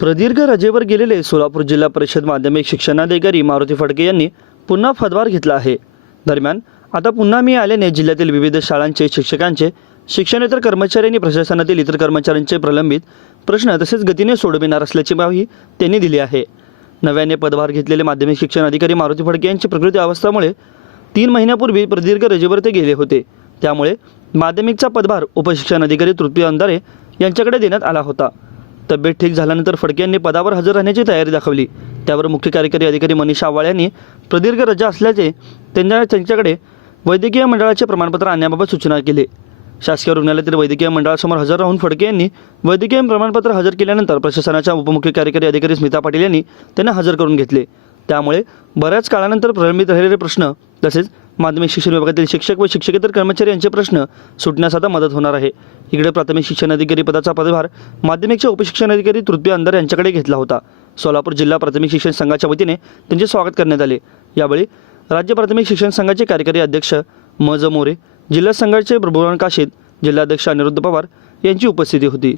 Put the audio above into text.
प्रदीर्घ रजेवर गेलेले सोलापूर जिल्हा परिषद माध्यमिक शिक्षणाधिकारी मारुती फडके यांनी पुन्हा पदभार घेतला आहे। दरम्यान आता पुन्हा मी आल्याने जिल्ह्यातील विविध शाळांचे शिक्षकांचे, शिक्षणेतर कर्मचारी आणि प्रशासनातील इतर कर्मचाऱ्यांचे प्रलंबित प्रश्न तसेच गतीने सोडविणार असल्याची माहिती त्यांनी दिली आहे। नव्याने पदभार घेतलेले माध्यमिक शिक्षण अधिकारी मारुती फडके यांची प्रकृती अवस्थेमुळे 3 महिन्यापूर्वी प्रदीर्घ रजेवर ते गेले होते। त्यामुळे माध्यमिकचा पदभार उपशिक्षण अधिकारी तृप्ती अंधारे यांच्याकडे देण्यात आला होता। तब्येत ठीक झाल्यानंतर फडके यांनी पदावर हजर राहण्याची तयारी दाखवली। त्यावर मुख्य कार्यकारी अधिकारी मनीषा आव्हाड यांनी प्रदीर्घ रजा असल्याचे त्यांच्याकडे वैद्यकीय मंडळाचे प्रमाणपत्र आणण्याबाबत सूचना केली। शासकीय रुग्णालयातील वैद्यकीय मंडळासमोर हजर राहून फडके यांनी वैद्यकीय प्रमाणपत्र हजर केल्यानंतर प्रशासनाच्या उपमुख्य कार्यकारी अधिकारी स्मिता पाटील यांनी त्यांना हजर करून घेतले। त्यामुळे बऱ्याच काळानंतर प्रलंबित राहिलेले प्रश्न तसेच माध्यमिक शिक्षण विभागातील शिक्षक व शिक्षकेतर कर्मचारी यांचे प्रश्न सुटण्यास आता मदत होणार आहे। इकडे प्राथमिक शिक्षण अधिकारी पदाचा पदभार माध्यमिकचे उपशिक्षण अधिकारी तृप्ती अंधारे यांच्याकडे घेतला होता। सोलापूर जिल्हा प्राथमिक शिक्षण संघाच्या वतीने त्यांचे स्वागत करण्यात आले। यावेळी राज्य प्राथमिक शिक्षण संघाचे कार्यकारी अध्यक्ष म ज मोरे, जिल्हा संघाचे प्रभुराम काशीद, जिल्हाध्यक्ष अनिरुद्ध पवार यांची उपस्थिती होती।